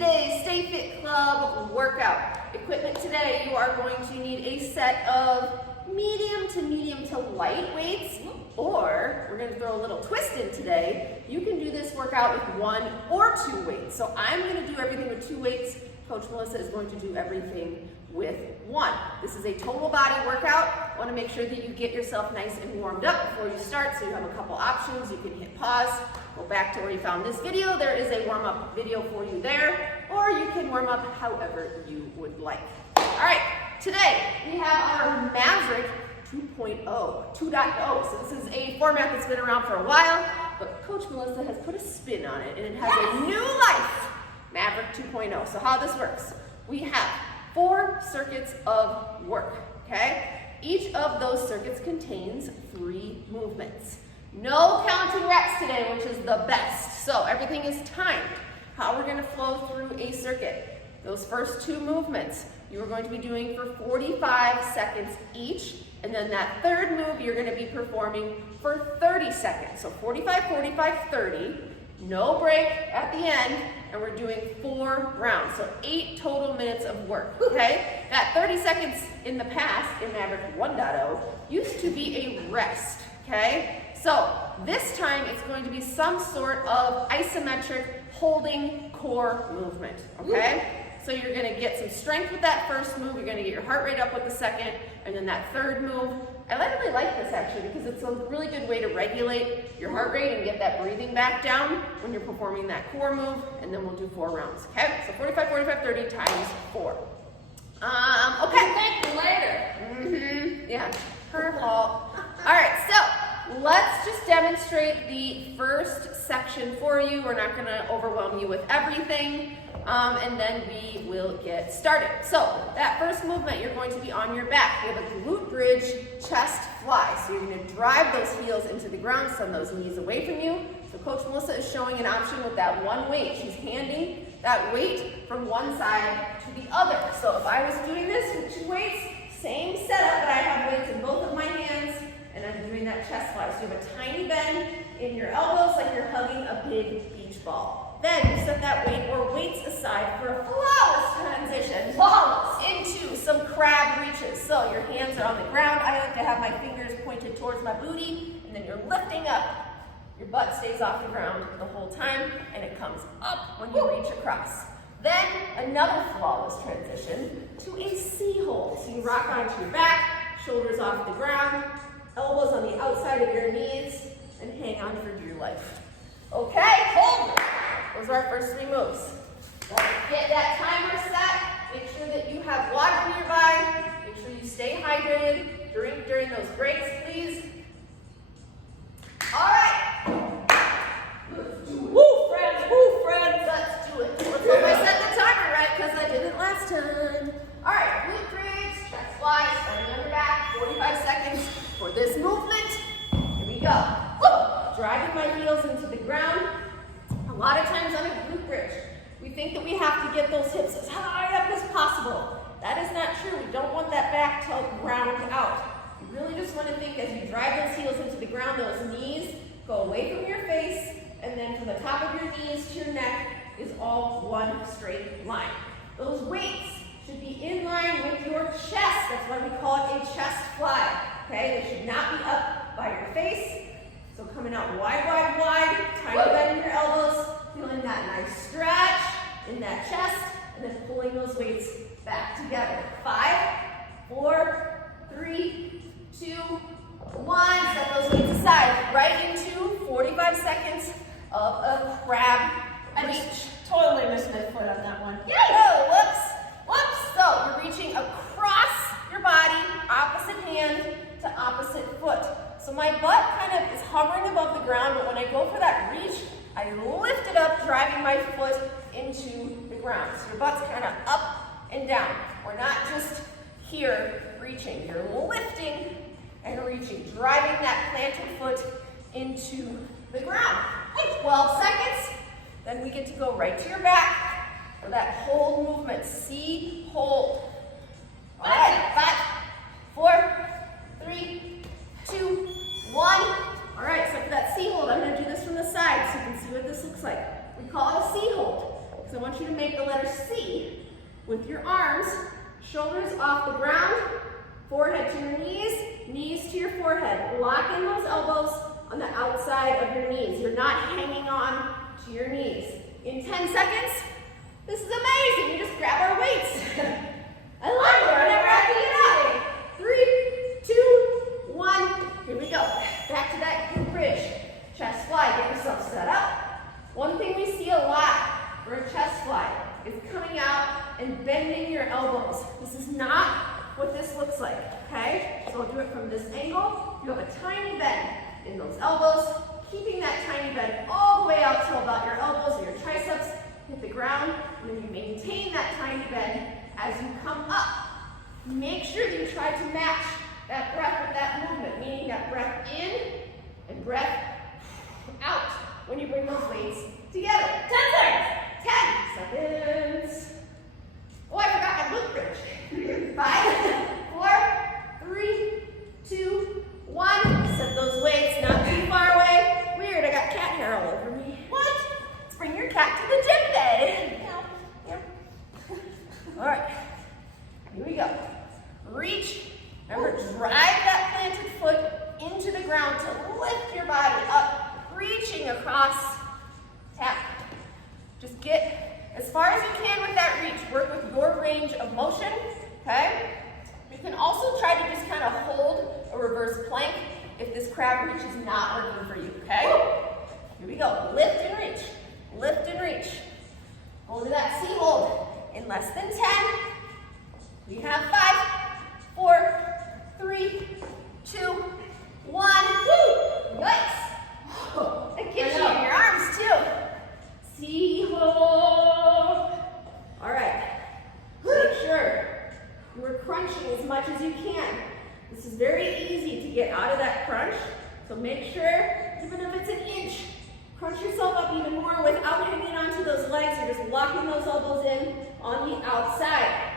today's Stay Fit Club workout. Equipment today, you are going to need a set of medium to light weights, or we're going to throw a little twist in today. You can do this workout with 1 or 2 weights. So I'm going to do everything with 2 weights. Coach Melissa is going to do everything with 1. This is a total body workout. Want to make sure that you get yourself nice and warmed up before you start, so you have a couple options. You can hit pause, go back to where you found this video. There is a warm-up video for you there, or you can warm up however you would like. All right, today we have our Maverick 2.0. So this is a format that's been around for a while, but Coach Melissa has put a spin on it, and it has a new life. Maverick 2.0. So how this works, we have 4 circuits of work, okay? Each of those circuits contains 3 movements. No counting reps today, which is the best. So everything is timed. How we're gonna flow through a circuit. Those first 2 movements, you are going to be doing for 45 seconds each, and then that third move you're gonna be performing for 30 seconds. So 45, 45, 30. No break at the end, and we're doing 4 rounds, so 8 total minutes of work, okay? That 30 seconds in the past, in Maverick 1.0, used to be a rest, okay? So this time, it's going to be some sort of isometric holding core movement, okay? So you're gonna get some strength with that first move, you're gonna get your heart rate up with the second, and then that third move. I really like this actually because it's a really good way to regulate your heart rate and get that breathing back down when you're performing that core move, and then we'll do 4 rounds, okay? So 45, 45, 30 times 4. Okay. Thank you later. Yeah, her fault. All right, so let's just demonstrate the first section for you. We're not gonna overwhelm you with everything. And then we will get started. So that first movement, you're going to be on your back. We have a glute bridge chest fly. So you're going to drive those heels into the ground, send those knees away from you. So Coach Melissa is showing an option with that 1 weight. She's handing that weight from one side to the other. So if I was doing this with 2 weights, same setup, but I have weights in both of my hands, and I'm doing that chest fly. So you have a tiny bend in your elbows like you're hugging a big beach ball. Then you set that weight or weights aside for a flawless transition into some crab reaches. So your hands are on the ground. I like to have my fingers pointed towards my booty, and then you're lifting up. Your butt stays off the ground the whole time, and it comes up when you reach across. Then another flawless transition to a C-hold. So you rock onto your back, shoulders off the ground, elbows on the outside of your knees, and hang on for dear life. Okay, hold it. Those are our first 3 moves. Get that timer set. Make sure that you have water nearby. Make sure you stay hydrated. Drink during those breaks, please. All right. Woo, friends, woo, friends. Let's do it. Let's hope I set the timer right, because I didn't last time. All right, glute bridge, chest fly, starting on your back, 45 seconds for this movement. Here we go. Woo. Driving my heels into the ground. A lot of times on a glute bridge, we think that we have to get those hips as high up as possible. That is not true. We don't want that back to round out. You really just want to think as you drive those heels into the ground, those knees go away from your face, and then from the top of your knees to your neck is all one straight line. Those weights should be in line with your chest. That's why we call it a chest fly. Okay, they should not be up by your face. So coming out wide, wide, wide, tiny bend in your elbows, feeling that nice stretch in that chest, and then pulling those weights back together. 5, 4, 3, 2, 1. Set those weights aside. Right into 45 seconds of a crab reach. Totally missed my foot on that one. Oh, whoops, whoops. So you're reaching across your body, opposite hand to opposite foot. So my butt kind of is hovering above the ground, but when I go for that reach, I lift it up, driving my foot into the ground. So your butt's kind of up and down. We're not just here reaching. You're lifting and reaching, driving that planted foot into the ground. 12 seconds. Then we get to go right to your back for that hold movement. C, hold. All right, 5, 4, 3, 2, 1. All right, so for that C hold, I'm going to do this from the side so you can see what this looks like. We call it a C hold. So I want you to make the letter C with your arms, shoulders off the ground, forehead to your knees, knees to your forehead. Lock in those elbows on the outside of your knees. You're not hanging on to your knees. In 10 seconds, this is amazing. You just grab our weights. I love it. We're never having it up. 3, 2, 1. Here we go. Back to that glute bridge. Chest fly. Get yourself set up. One thing we see a lot for a chest fly is coming out and bending your elbows. This is not what this looks like, okay? So I'll do it from this angle. You have a tiny bend in those elbows, keeping that tiny bend all the way out till about your elbows or your triceps hit the ground, and then you maintain that tiny bend as you come up. Make sure that you try to match that breath with that movement, meaning that breath in and breath out when you bring those weights together. 10 seconds. Oh, I forgot my glute bridge. 5, 4, 3, 2, 1. Set those weights not too far away. Weird, I got cat hair all over me. What? Let's bring your cat to the gym day. All right, here we go. Reach. Remember, drive that planted foot into the ground to lift your body up, reaching across. Tap. Just get as far as you can with that reach. Work with your range of motion, okay? You can also try to just kind of hold a reverse plank if this crab reach is not working for you, okay? Here we go. Lift and reach. Lift and reach. Hold to that C hold. In less than 10. We have 5, 4, 3, 2, 1. Woo! Nice. That gets you in your arms too. C hold. All right. Make sure you are crunching as much as you can. This is very easy to get out of that crunch. So make sure, even if it's an inch, crunch yourself up even more without hanging onto those legs. You're just locking those elbows in on the outside.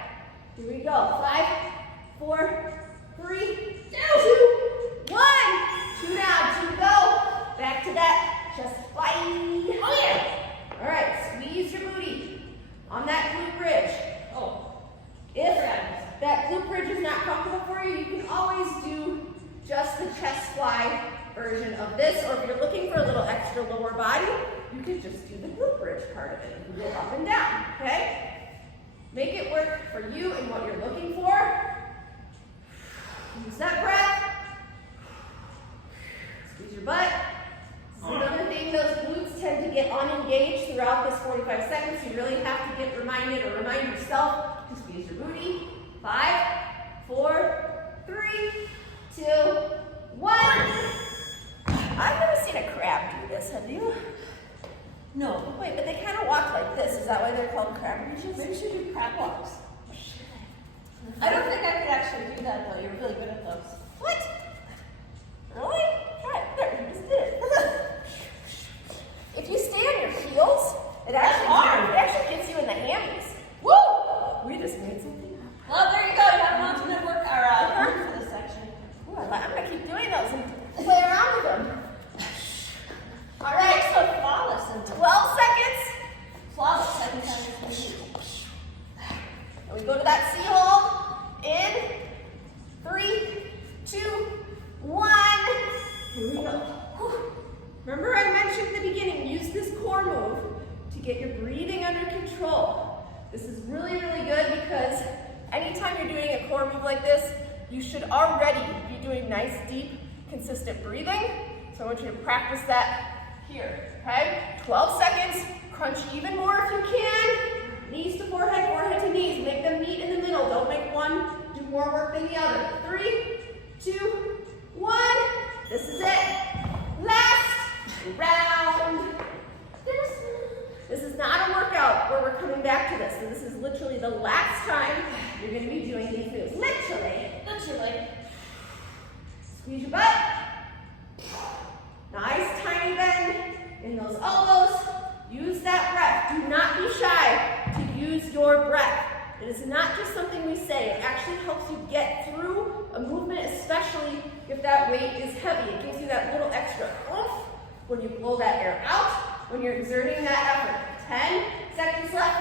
Here we go. 5, 4, 3, 2, 1. 2 down, 2 to go. Back to that chest fly. Oh yeah. All right, squeeze your booty on that glute bridge. Oh, if that glute bridge is not comfortable for you, you can always do just the chest fly version of this, or if you're looking for a little extra lower body, you can just do the glute bridge part of it. You can go up and down, okay? Make it work for you and what you're looking for. Use that breath. Squeeze your butt. This is another thing, those glutes tend to get unengaged throughout this 45 seconds. So you really have to get reminded or remind yourself to squeeze your booty. 5, 4, 3, 2, 1. I've never seen a crab do this, have you? No. Wait, but they kind of walk like this. Is that why they're called crab reaches? Maybe you should do crab walks. I don't think I could actually do that though. You're really good at those. What? Really? Try it. There, you just did it. If you stay on your heels, it actually gets you in the hammies. Woo! We just made something up. Well, there you go. You have an ultimate work for this section. Ooh, I'm going to keep doing those and play around with them. All right, so flawless. 12 seconds. Flawless. Second time. And we go to that C hold. In 3, 2, 1. Here we go. Whew. Remember I mentioned in the beginning, use this core move to get your breathing under control. This is really, really good because anytime you're doing a core move like this, you should already be doing nice, deep, consistent breathing. So I want you to practice that here, okay? 12 seconds, crunch even more if you can. Knees to forehead, forehead to knees. Make them meet in the middle. Don't make one do more work than the other. 3, 2, 1. This is it. Last round. This is not a workout where we're coming back to this. So this is literally the last time you're going to be doing these moves. Literally. Squeeze your butt. Nice tiny bend in those elbows. Use that breath. Do not be shy to use your breath. It is not just something we say. It actually helps you get through a movement, especially if that weight is heavy. It gives you that little extra oomph when you blow that air out, when you're exerting that effort. 10 seconds left.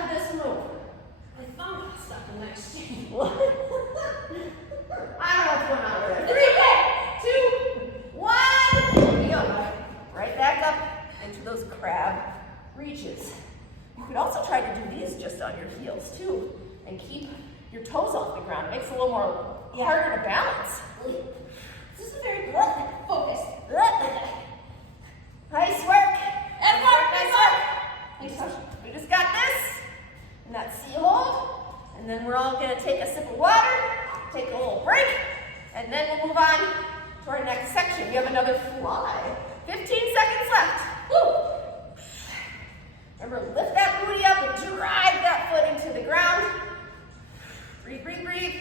reaches. You could also try to do these just on your heels too, and keep your toes off the ground. It makes it a little more harder to balance. This is very focused. Nice work. And Nice work. Thanks, Coach. We just got this, and that sea hold, and then we're all gonna take a sip of water, take a little break, and then we'll move on to our next section. We have another fly. 15 seconds left. Woo! Remember, lift that booty up and drive that foot into the ground. Breathe, breathe, breathe.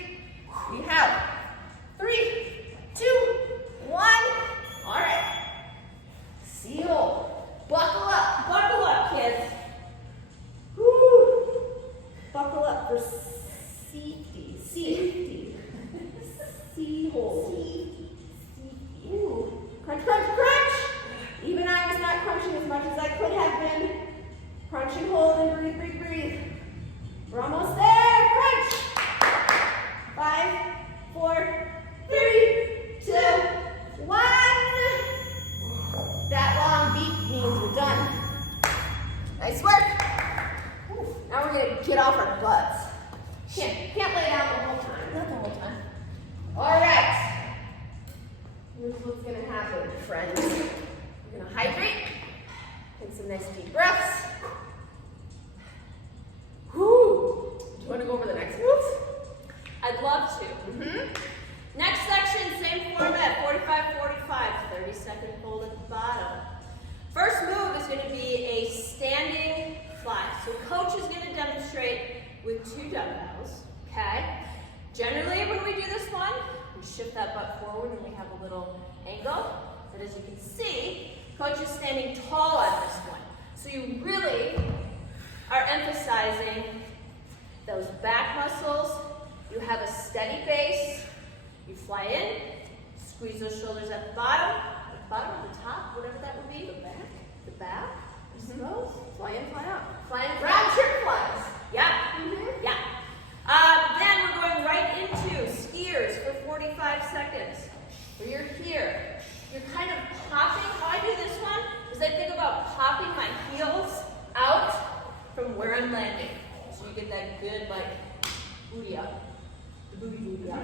We have 3, 2, 1. All right. Sea hold. Buckle up. Buckle up, kids. Woo. Buckle up for safety. Safety. Sea hold. Ooh. Crunch, crunch, crunch. Even I was not crunching as much as I could have been. Crunch and hold and breathe, breathe, breathe. We're almost there. Crunch. 5, 4, 3, 2, 1. That long beat means we're done. Nice work. Whew. Now we're gonna get off our butts. Can't lay down the whole time. Not the whole time. All right. Here's what's gonna happen, friends. We're gonna hydrate. Take some nice deep breaths. Whew. Do you want to go over the next moves? I'd love to. Next section, same format, 45-45, 30-second hold at the bottom. First move is going to be a standing fly. So coach is going to demonstrate with 2 dumbbells, okay? Generally, when we do this one, we shift that butt forward and we have a little angle. But as you can see, coach is standing tall on this one. So you really are emphasizing those back muscles. You have a steady base. You fly in, squeeze those shoulders at the bottom, the top, whatever that would be. The back, I suppose. Fly in, fly out. Fly in, Round trip flies. Yeah, yeah. Then we're going right into skiers for 45 seconds. Where you're here, you're kind of popping. How I do this one is I think about popping my heels out from where I'm landing. So you get that good, like, booty up. The booty up.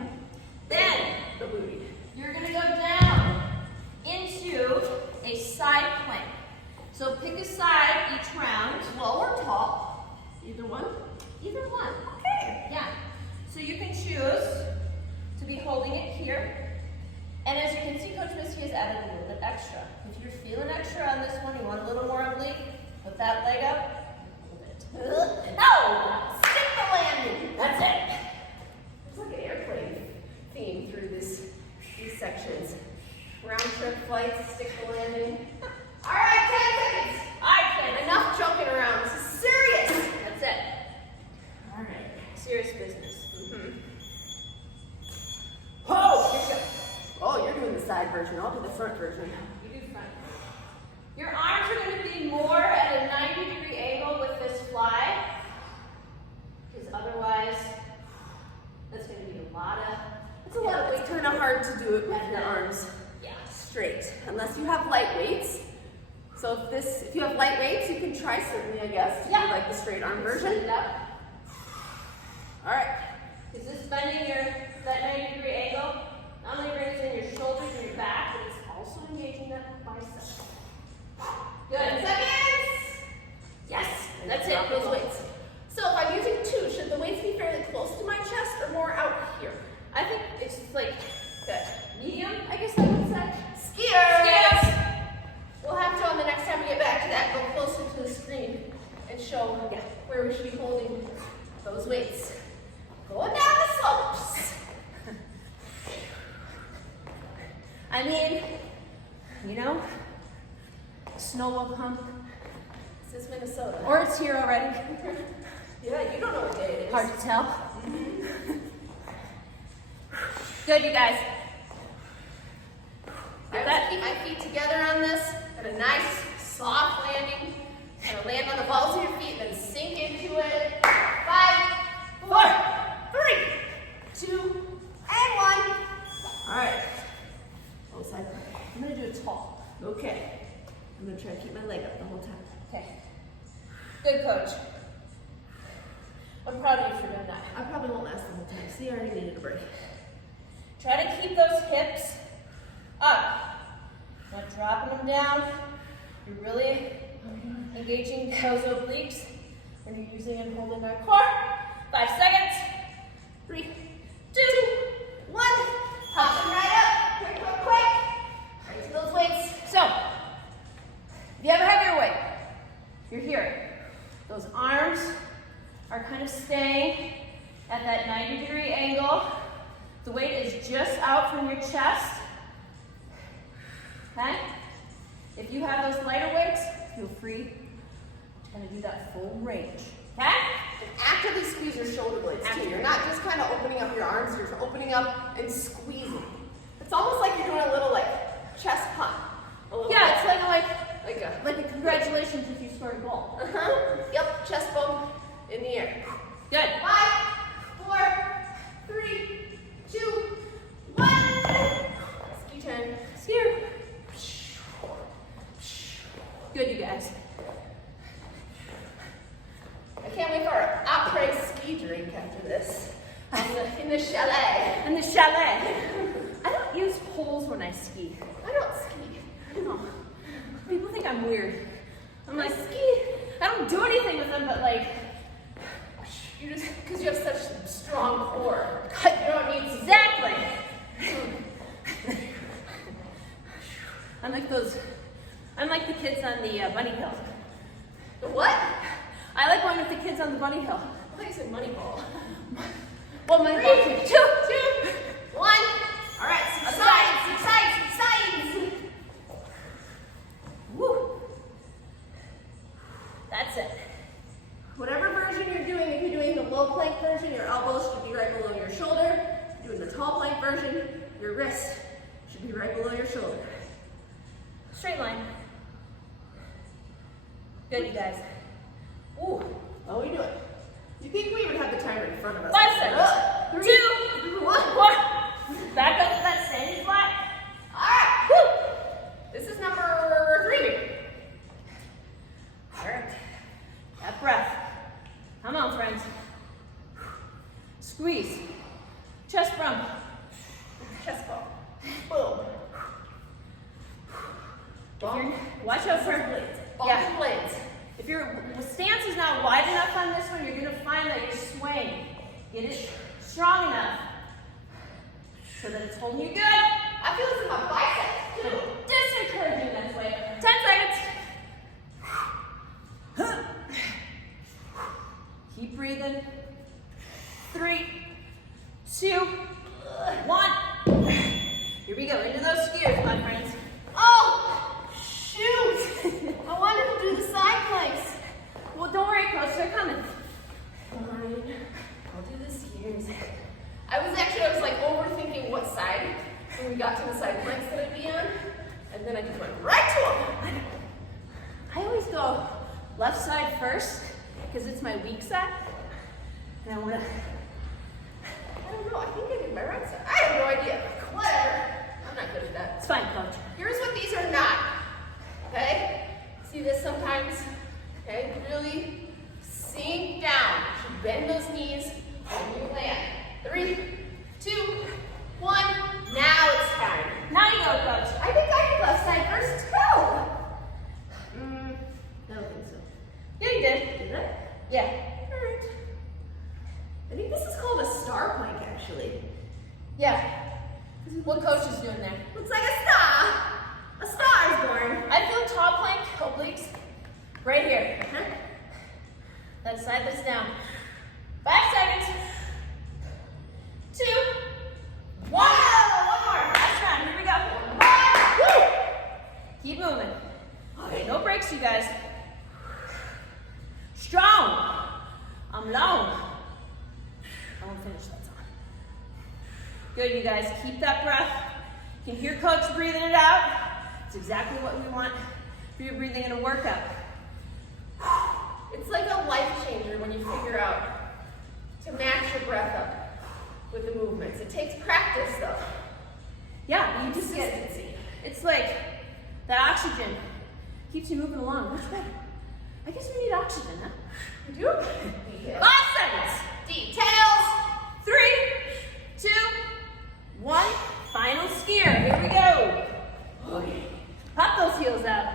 Then, The booty. you're gonna go down into a side plank. So pick a side each round. Low or tall? Either one? Either one. Okay. Yeah. So you can choose to be holding it here. And as you can see, Coach Misty has added a little bit extra. If you're feeling extra on this one, you want a little more oblique, put that leg up, hold it. No! Stick the landing. That's it. It's like an airplane theme through these sections. Round trip flights, stick the landing. All right, 10 seconds. All right, kids. Enough joking around. This is serious. That's it. All right. Serious business. Oh, here we go. Oh, you're doing the side version. I'll do the front version. You do front. Your arms are going to be more at a 90-degree angle with this fly. Because otherwise, that's going to be a lot of... It's a lot of weight. It's kind of hard to do it with your arms Yeah. straight, unless you have light weights. So if you have light weights, you can try certainly, I guess, to do like the straight arm version. Sit it up. All right. Is this bending that 90-degree angle? Not only brings in your shoulders and your back, but it's also engaging that bicep. Good. 10 seconds. Yes, And that's drop it. those weights. So if I'm using 2, should the weights be fairly close to my chest or more out here? I think it's like Good. medium, I guess I would say. Skiers. We'll have to, on the next time we get back to that, go closer to the screen and show where we should be holding those weights. Going down the slopes. I mean, you know, snow will come. This is Minnesota. Or it's here already. Yeah, you don't know what day it is. Hard to tell. Good, you guys. I have to keep my feet together on this at a nice, soft landing. Kind of land on the balls of your feet and then sink into it. 5, 4, 3, 2, and 1. All right. Both sides. I'm going to do it tall. Okay. I'm going to try to keep my leg up the whole time. Okay. Good, coach. I'm proud of you for doing that. I probably won't last the whole time. See, I already needed a break. Try to keep those hips up. Not dropping them down. You're really engaging those obliques when you're using and holding our core. 5 seconds. 3, 2, 1. Hop them right up. Quick, quick, quick. Right to those weights. So, if you ever have your weight, you're here. Those arms are kind of staying at that 90-degree angle. The weight is just out from your chest. Okay? If you have those lighter weights, feel free to kind of do that full range. Okay? And actively squeeze your shoulder blades too. You're not just kind of opening up your arms, you're opening up and squeezing. It's almost like you're doing a little like chest pump. Yeah, it's like a congratulations if you scored a goal. Yep, chest bump in the air. Good. 5, 4, 3, 2, 1. Ski turn. Skier. Good, you guys. I can't wait for our après ski drink after this. In the chalet. In the chalet. I don't use poles when I ski. I don't ski. I don't know. People think I'm weird. I'm like, ski. I don't do anything with them, but like, You just, because you have such strong core. You don't need to. exactly. I'm like the kids on the bunny hill. The what? I like going with the kids on the bunny hill. I thought you said money ball. Well, my 3, 2, 1. All right, sides. Woo. That's it. Whatever version you're doing, if you're doing the low plank version, your elbows should be right below your shoulder. If you're doing the tall plank version, your wrist should be right below your shoulder. Straight line. Good, you guys. Ooh. How are we doing? You think we would have the timer in front of us? 5 seconds. 3, 2, 1. Back up to that standing flat. All right. Woo. This is number 3. All right. That breath. Come on, friends. Squeeze. Chest bump. Chest bump. Boom. Watch out for blades. Yeah. Blades. If your stance is not wide enough on this one, you're going to find that you're swaying. Get it strong enough so that it's holding you good. I feel this in my biceps too. Just encouraging this way. 10 seconds. Keep breathing. 3, 2, 1. Here we go. Into those skiers, my friends. Oh, shoot. I wanted to do the side planks. Well, don't worry, coach. They're coming. Fine. I'll do the skiers. I was like overthinking what side when we got to the side planks that I'd be on. And then I just went right to them. I always go left side first because it's my weak side. And I want to. I don't know. I think I did my right side. I have no idea. Whatever. I'm not good at that. It's fine, coach. Here's what these are not. Okay? See this sometimes? Okay? Really sink down. You should bend those knees when you land. 3, 2, 1. Now it's time. Now you go, coach. I think I did left side first too. I don't think so. Yeah, you did. Did I? Yeah. Alright. I think this is called a star plank actually. Yeah. What coach is doing there? Looks like a star. A star is born. I feel top plank obliques right here. Uh-huh. That side that's down. 5 seconds. 2, 1. One more. Last round. Here we go. Woo! Keep moving. Okay, no breaks, you guys. Strong. I'm long. I won't finish that song. Good, you guys. Keep that breath. You can hear coach breathing it out. It's exactly what we want for your breathing in a workout. It's like a life changer when you figure out to match your breath up with the movements. It takes practice though. Yeah, you just get Consistency. it's like that oxygen keeps you moving along. Much better. I guess we need oxygen, huh? We do? 5 seconds. Details. 3, 2, 1. Final skier. Here we go. Okay. Pop those heels out.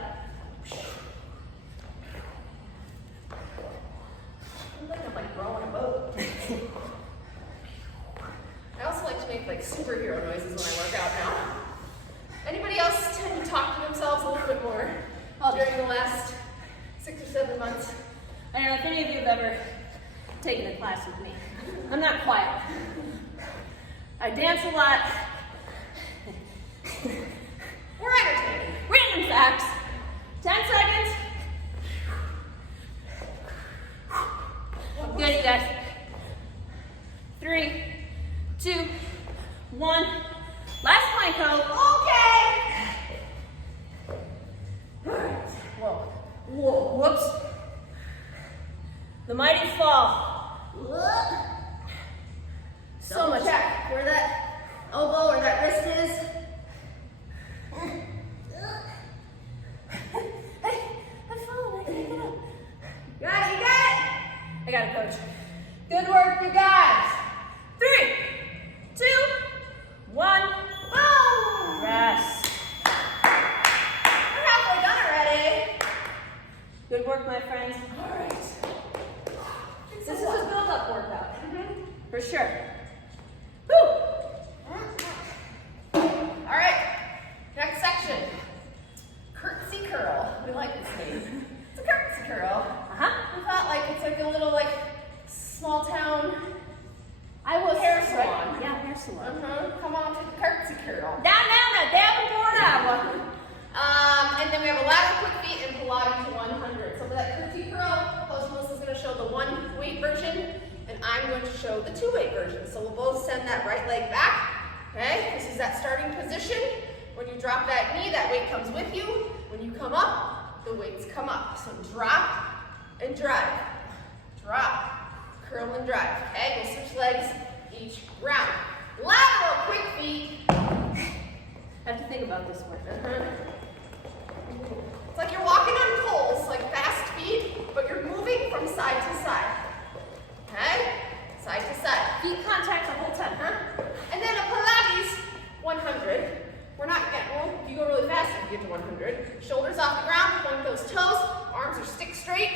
I'm thinking of like rowing a boat. I also like to make like superhero noises when I work out now. Anybody else tend to talk to themselves a little bit more during the last 6 or 7 months? I don't know if any of you have ever taken a class with me. I'm not quiet. I dance a lot. We're entertaining. Random facts. 10 seconds. Good, you guys. 3, 2, 1. Last plank hold. Okay. Alright. Whoa. Whoa, whoops. The mighty fall. So much. Check where that elbow or that wrist is. Hey, I'm falling. I can't get up. You got it, you got it. I got it, coach. Good work, you guys. 3, 2, 1. Boom. Rest. We're halfway done already. Good work, my friends. All right. This is a build-up workout. For sure. Woo. All right. Next section. Curtsy curl. We like this name. It's a curtsy curl. We thought like it's like a little like small town hair salon. Yeah, hair salon. Come on to the curtsy curl. Down to Davenport, Iowa. And then we have a lateral quick feet and Pilates to 100. So for that curtsy curl, Coach Melissa's going to show the 1-weight version, and I'm going to show the 2-weight version. So we'll both send that right leg back. Okay, this is that starting position. When you drop that knee, that weight comes with you. When you come up, the weights come up. So drop and drive. Drop, curl and drive. Okay, we'll switch legs each round. Lateral quick feet. I have to think about this one. It's like you're walking on poles, like fast feet, but you're moving from side to side. Okay? Side to side. Feet contact the whole time, huh? And then a Pilates 100. We're not getting, well, if you go really fast, you can get to 100. Shoulders off the ground, point those toes, arms are stick straight,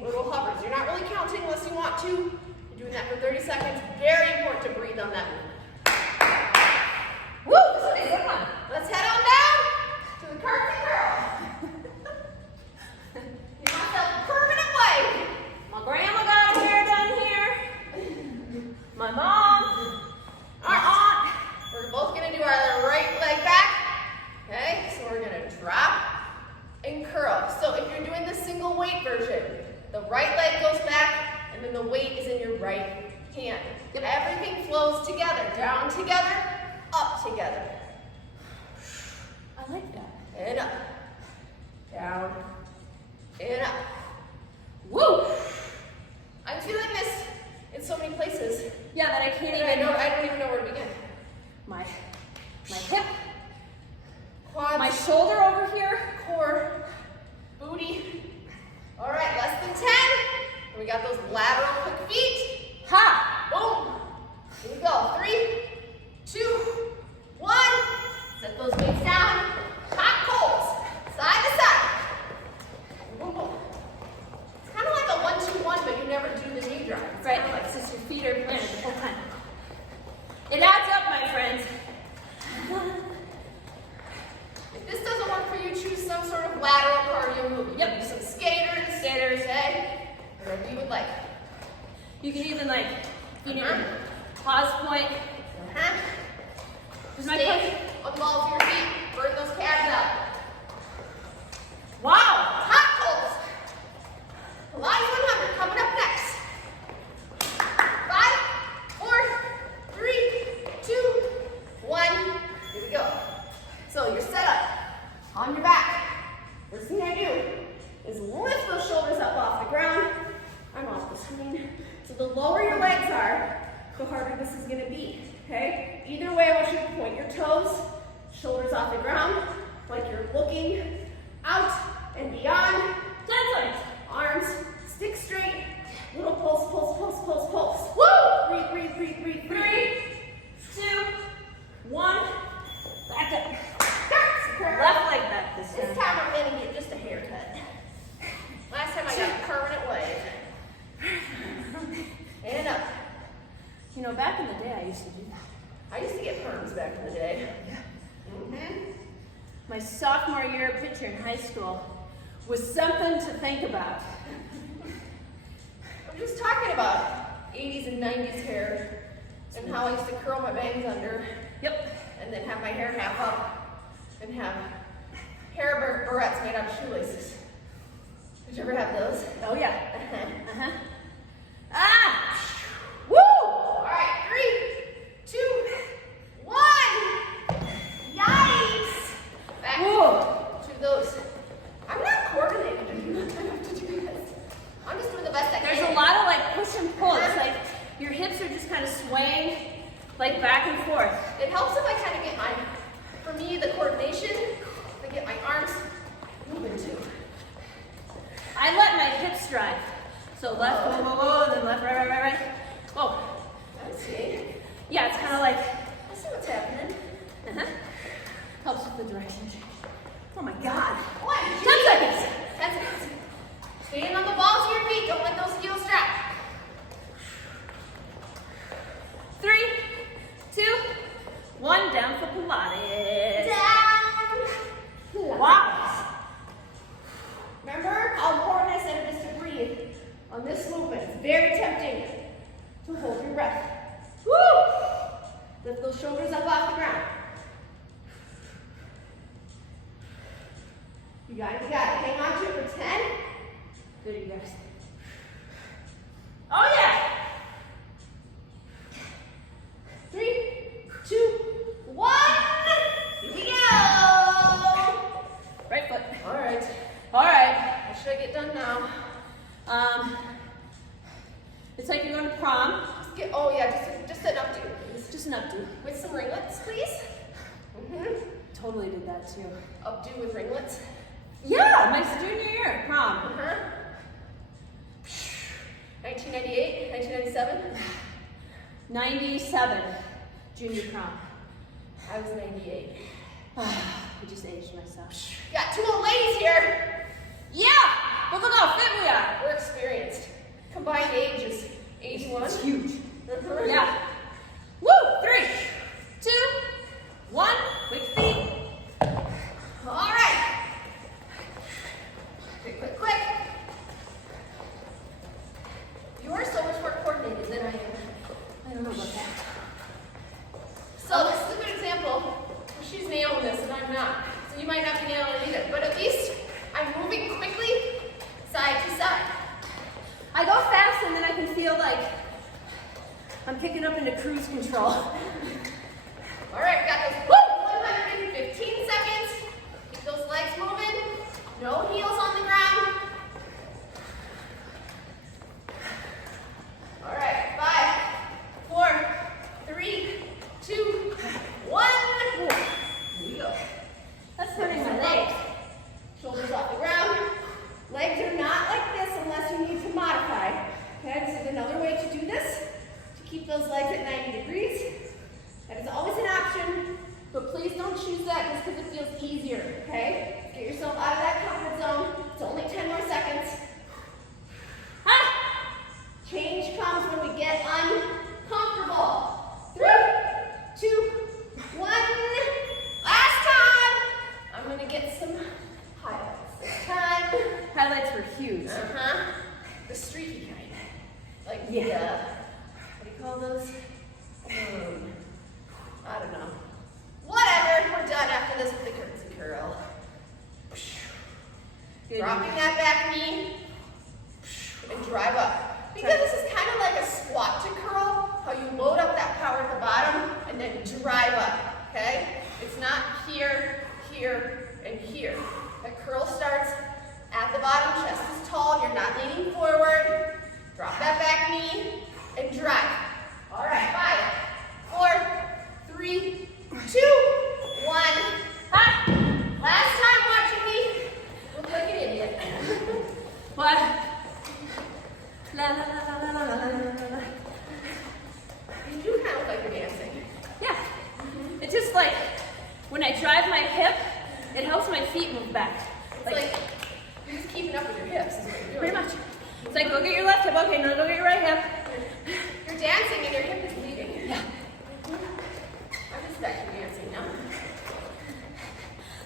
little hovers. You're not really counting unless you want to. You're doing that for 30 seconds. Very important to breathe on that movement. Woo! This is a good one. Let's head on down to the curtsy curl. Give myself a permanent way. My grandma got her hair done here. My mom. Our aunt. We're both going to do our right leg back. Okay, so we're going to drop and curl. So if you're doing the single weight version, the right leg goes back and then the weight is in your right hand. Everything flows together. Down together, up together. I like that. And up. Down. And up. Woo! I'm feeling this in so many places. Yeah, that I can't And even. I don't even know where to begin. My hip, Quads, my shoulder over here. core, booty. All right, less than 10. And we got those lateral quick feet. Ha! Boom. Here we go. 3, 2, 1. Set those weights down. Hot pulls. Side to side. Boom, boom. It's kind of like a 1-2-1, but you never do the knee drop. It's Right, kinda like since your feet are planted the whole time. It adds up, my friends. If this doesn't work for you, choose some sort of lateral cardio movement. Yep. Do some skaters, okay? Whatever you would like. You can even like, if you need a pause point. Is my Stay coach? on the balls of your feet. Burn those calves out. Wow! Hot pulls. Pilates 100 coming up next. 5, 4, 3, 2, 1. Here we go. So you're set up on your back. First thing I do is lift those shoulders up off the ground. I'm off the screen. So the lower your legs are, the harder this is going to be. Okay? Either way, I want you to point your toes, shoulders off the ground, like you're looking out and beyond. 10 seconds. Arms know, back in the day, I used to do that. I used to get perms back in the day. My sophomore year picture in high school was something to think about. I'm just talking about 80s and 90s hair and how I used to curl my bangs under. Yep. And then have my hair half up and have hair barrettes made out of shoelaces. Did you ever have those? Oh yeah. Uh-huh. Ah! Woo! All right, 3, 2, 1. Yikes! Back to those. I'm not coordinated enough to do this. I'm just doing the best I can. There's a lot of like push and pull. It's like your hips are just kind of swaying like back and forth. It helps if I kind of get for me, the coordination, I get my arms moving too. I let my hips drive. So left, whoa, whoa, whoa, then left, right, right, right, right. Whoa. I see. Yeah, it's kind of like, I see what's happening. helps with the direction change. Oh my God. 10 seconds. 10 seconds. Stand on the balls of your feet. Don't let those heels drop. 3, 2, 1, down for Pilates. Down. Wow. Remember how important I said it is to breathe on this movement. It's very tempting to hold your breath. Woo! Lift those shoulders up off the ground. You got it, you got it. Hang on to it for 10. Good, you guys. Oh yeah! 3, 2, 1. Here we go. Right foot. All right. All right. What should I get done now? It's like you're going to prom. Oh yeah, just an updo. Just an updo. With some ringlets, please. Totally did that too. Updo with ringlets. Yeah, my junior year, prom. 1998, 1997. 97, junior prom. I was 98. I just aged myself. Got 2 old ladies here. Yeah, but look how fit we are. We're experienced. Combined age is 81. It's huge. Mhm. Yeah. Woo! 3, 2, 1. Quick feet. All right. Quick, quick, quick. You are so much more coordinated than I am. I don't know about that. So this is a good example. She's nailing this and I'm not. So you might not be nailing it either. But at least I'm moving quickly side to side. I go fast and then I can feel like I'm picking up into cruise control. All right, we got those 115 seconds. Keep those legs moving. No heels on the ground. All right, 5, 4, 3, 2, 1. Here we go. That's hurting my legs. Shoulders off the ground. Legs are not like this unless you need to modify. Okay, this is another way to do this, to keep those legs at 90 degrees. That is always an option, but please don't choose that just because it feels easier, okay? Get yourself out of that comfort zone. It's only 10 more seconds. Change comes when we get uncomfortable. 3, 2, 1. Last time. I'm gonna get some highlights this time. Highlights were huge. The streaky kind. Like Yeah. what do you call those? I don't know. Whatever, we're done after this with the curtsy curl. Good. Dropping that back knee and drive up. Because this is kind of like a squat to curl, how you load up that power at the bottom and then drive up, okay? It's not here, here, and here. That curl starts at the bottom, chest is tall, you're not leaning forward. Drop that back knee and drive. All right, 5, 4, 3, 2, 1. Last time watching me look like an idiot. What? La la la la la la la la la. You do kind of look like you're dancing. Yeah. It's just like when I drive my hip, it helps my feet move back. It's like you're just keeping up with your hips is what you're doing. Pretty much. It's like, go get your left hip. Okay, now go get your right hip. You're dancing and your hip is leading. section dancing now.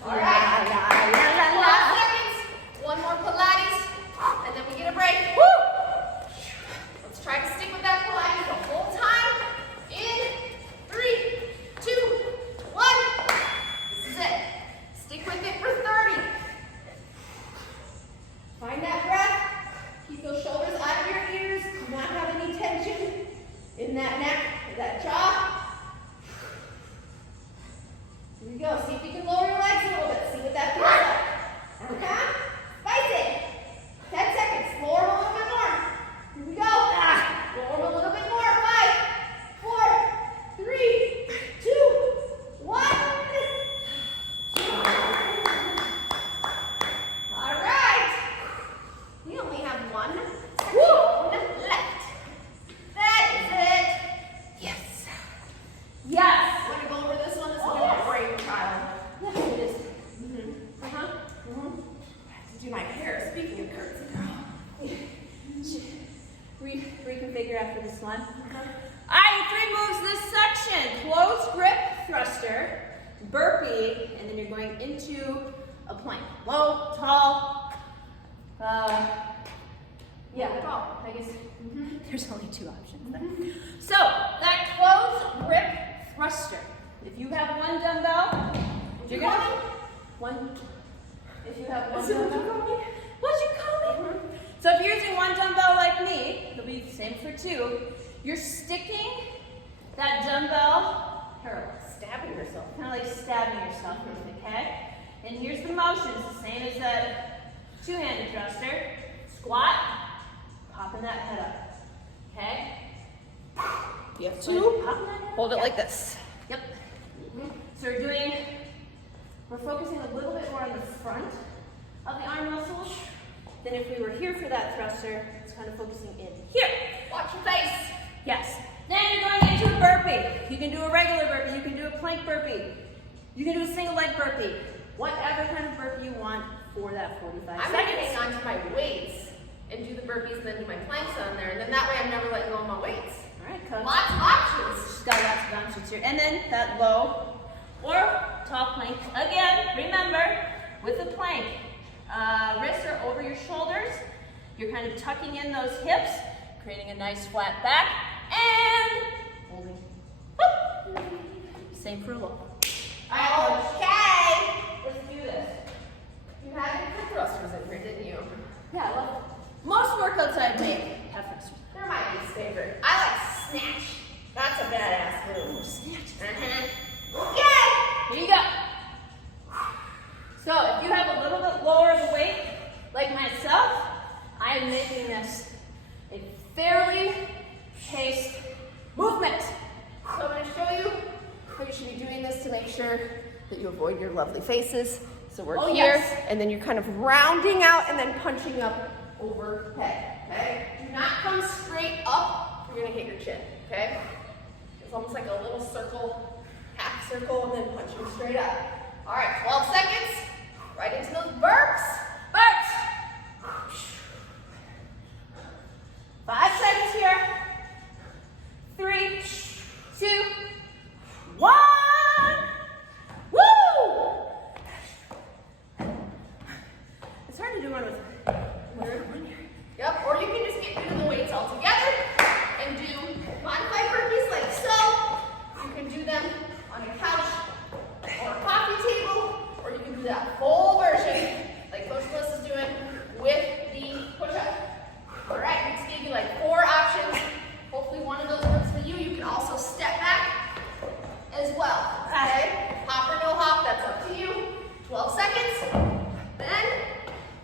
All La, right. la, la, la, la. 5 seconds. One more Pilates, and then we get a break. Woo! Let's try to stick with that Pilates the whole time. In 3, 2, 1. This is it. Stick with it for 30. Find that breath. Keep those shoulders out of your ears. Do not have any tension in that neck or that jaw. Here we go. See if you can lower your legs a little bit. See what that feels like. Okay? Spice it. 10 seconds. Lower them a little bit more. Here we go. Lower them a little bit more. 5, 4, 3, 2, 1. All right. We only have one section left. That is it. Yes. Yes. Want to go over this one? This is your brainchild. Yes, it is. I have to do my hair. Speaking of curtsy girl. Reconfigure after this one. All right, 3 moves this section. Close grip thruster, burpee, and then you're going into a plank. Low, tall. Yeah, tall. I guess there's only 2 options there. So that close grip thruster. If you have one dumbbell, you're gonna one. If you have one dumbbell, what'd you call me? So if you're using one dumbbell like me, it'll be the same for 2. You're sticking that dumbbell parallel, Stabbing yourself. kind of like stabbing yourself, okay? And here's the motion. It's the same as that 2-handed thruster. Squat, popping that head up, okay? You have So 2. popping that head up. Hold it Yep. like this. Yep. So we're focusing a little bit more on the front of the arm muscles than if we were here for that thruster. It's kind of focusing in here. Watch your face. Yes. Then you're going into a burpee. You can do a regular burpee. You can do a plank burpee. You can do a single leg burpee. Whatever kind of burpee you want for that 45 I'm going to seconds. hang on to my weights and do the burpees and then do my planks on there. And then that way I'm never letting go of my weights. All right, coach. Lots of options. She's got lots of options here. And then that low or tall plank. Again, remember, with the plank, wrists are over your shoulders. You're kind of tucking in those hips, creating a nice flat back, and holding. Whoop. Same for a low. Okay. Let's do this. You had your thrusters in here, didn't you? Yeah, I love it. Most workouts I make have thrusters. They're my least favorite. I like snatch. That's a badass move. Snatch. Okay. Here you go. So if you have a little bit lower of a weight, like myself, I am making this a fairly paced movement. So I'm going to show you how you should be doing this to make sure that you avoid your lovely faces. So we're here, yes. and then you're kind of rounding out and then punching up overhead, okay? Do not come straight up, you're going to hit your chin, okay? It's almost like a little circle, half circle, and then punching straight up. All right, 12 seconds, right into those burps. Burps. 5 seconds here. 3, 2, 1. Woo! It's hard to do one with one here. Yep, or you can just get rid of the weights altogether and do modified burpees like so. You can do them on a couch or a coffee table, or you can do that full version like Coach Melissa's doing with the push-up. All right, we just gave you like 4 options. Hopefully one of those works for you. You can also step back as well, okay? Hop or no hop, that's up to you. 12 seconds. Then,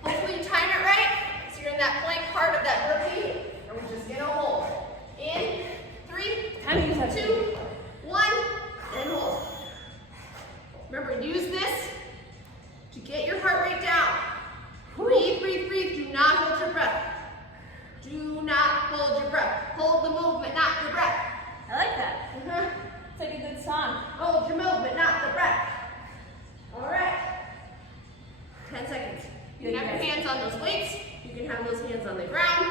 hopefully you time it right. So you're in that plank part of that burpee, and we're just gonna hold. In 3, 2, 1, and hold. Remember, use this to get your heart rate down. Breathe, breathe, breathe. Do not hold your breath. Do not hold your breath. Hold the movement, not your breath. I like that. It's like a good song. Hold your movement, not the breath. All right. 10 seconds. You can have your hands on those weights. You can have those hands on the ground.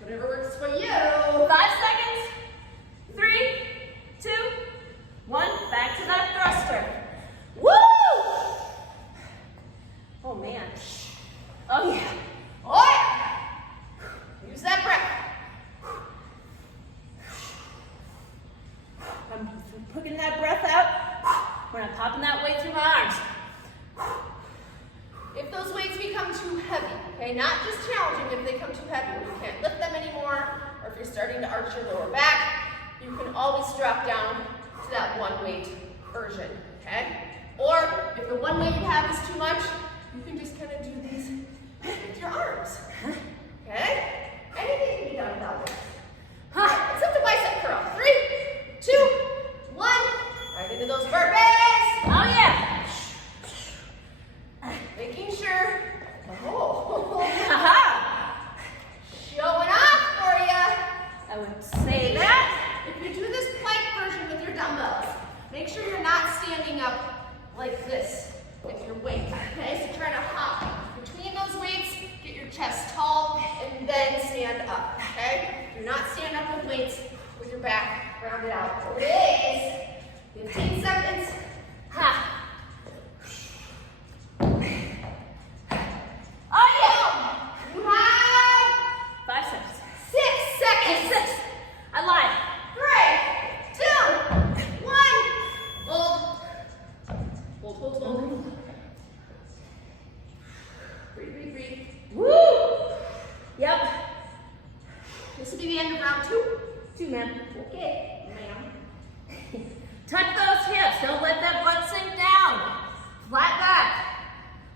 Whatever works for you. 5 seconds. 3, 2, 1. Back to putting that breath out when I'm popping that weight through my arms. If those weights become too heavy, okay, not just challenging, if they become too heavy, when you can't lift them anymore, or if you're starting to arch your lower back, you can always drop down to that one weight version, okay? Or if the one weight you have is too much, you can just kind of do these with your arms, okay? Anything can be done without this. All right, let's do the bicep curl. 3, 2, 1. Right into those burpees. Oh yeah. Making sure, oh, Aha. showing off for you. I would say that. If you do this plank version with your dumbbells, make sure you're not standing up like this with your weight, okay? So try to hop between those weights, get your chest tall, and then stand up, okay? Do not stand up with weights with your back rounded out. There it is. 15 seconds. Ha. Oh yeah. You have 5 seconds. 6 seconds. 6. I lied. 3, 2, 1. Hold. Hold, hold, hold. Breathe, breathe, breathe. Woo. Yep. This will be the end of round 2. 2, ma'am. Okay, ma'am. Touch those hips. Don't let that butt sink down. Flat back.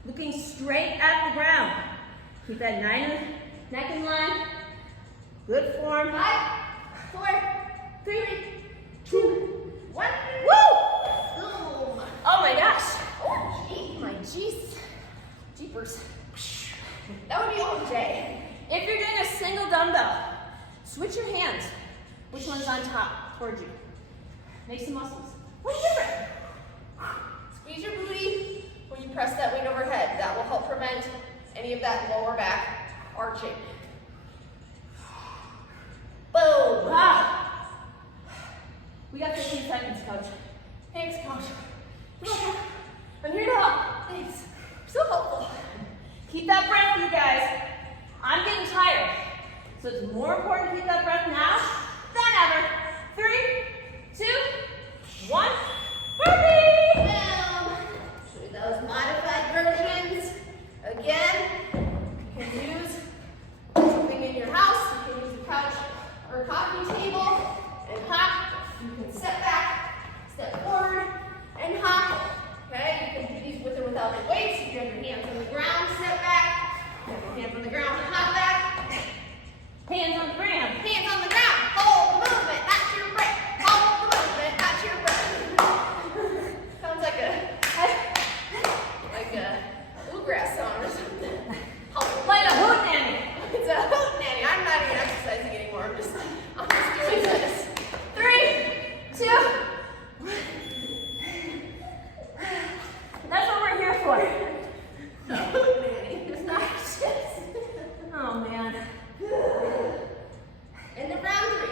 Looking straight at the ground. Keep that neck in line. Good form. 5, 4, 3, 2, 1. Woo! Boom. Oh my gosh. Oh, gee, my jeepers. That would be all day. If you're doing a single dumbbell, switch your hands. Which one's on top towards you? Make some muscles. What's different? Squeeze your booty when you press that weight overhead. That will help prevent any of that lower back arching. Boom. Ah. We got 15 seconds, coach. Thanks, coach. I'm here to help. Thanks. So helpful. Keep that breath, you guys. I'm getting tired. So it's more important to keep that breath now than ever. 3, 2, 1. Burpee! Boom. Show you those modified versions. Again, you can use something in your house. You can use a couch or a coffee table and hop. You can step back, step forward, and hop. Okay, you can do these with or without the weights. If you have your hands on the ground, step back. If you have your hands on the ground, hop back. Hands on the ground. Hands on the ground. Hold the movement, not your breath. Hold the movement, not your breath. Sounds like a bluegrass song or something. Like a hoot nanny. It's a hoot nanny. I'm not even exercising anymore. I'm just doing this. 3, 2. That's what we're here for. A hoot nanny. It's not just. Oh man. And the round 3.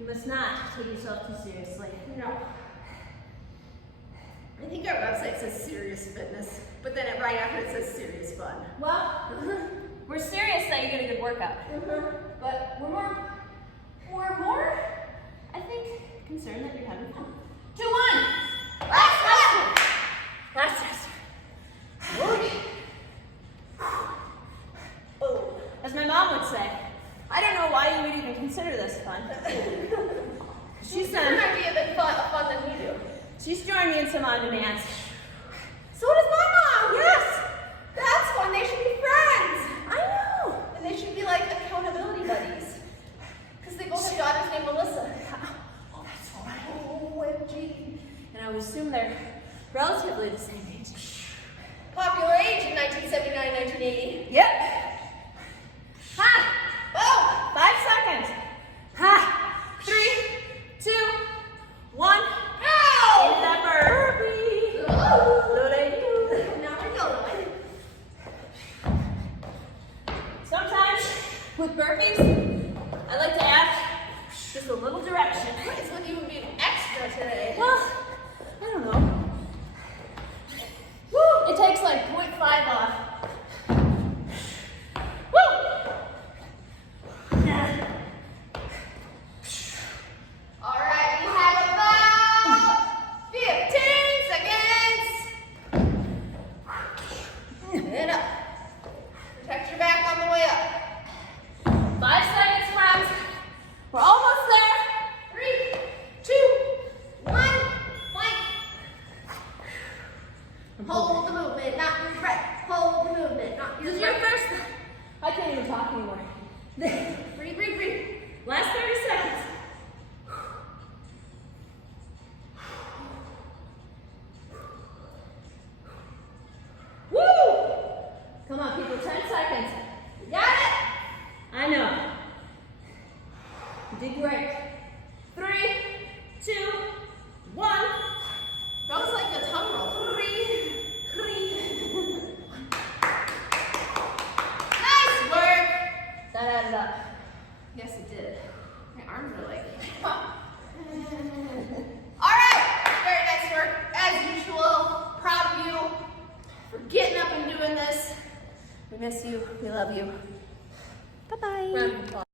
You must not take yourself too seriously. No. I think our website says serious fitness, but then right after it says serious fun. Well, we're serious that you get a good workout. But we're more, I think, concerned that you're having fun. 2, 1. Last one. Last test. Oh. As my mom would say, I don't know why you would even consider this fun. She's Different done. idea than fun than we do. She's joined me in some on-demands. So does my mom. Yes. That's fun. They should be friends. I know. And they should be like accountability buddies. Because they both have daughters named Melissa. Oh, that's right. OMG. And I would assume they're relatively the same age. Popular age in 1979, 1980. Yep. Ha! Boom. 5 seconds. Ha! 3, 2, 1. Go. Into that burpee. Ooh. Lo-de-doo. Now we're going. Sometimes with burpees, I like to add just a little direction. What is with you being extra today? Well, I don't know. Woo! It takes like 0.5 off. Woo! All right, we have about You did great. 3, 2, 1. That was like a tongue roll. 3, 3. Nice work. That added up. Yes, it did. My arms are like. All right. Very nice work. As usual. Proud of you for getting up and doing this. We miss you. We love you. Bye-bye. Round of applause.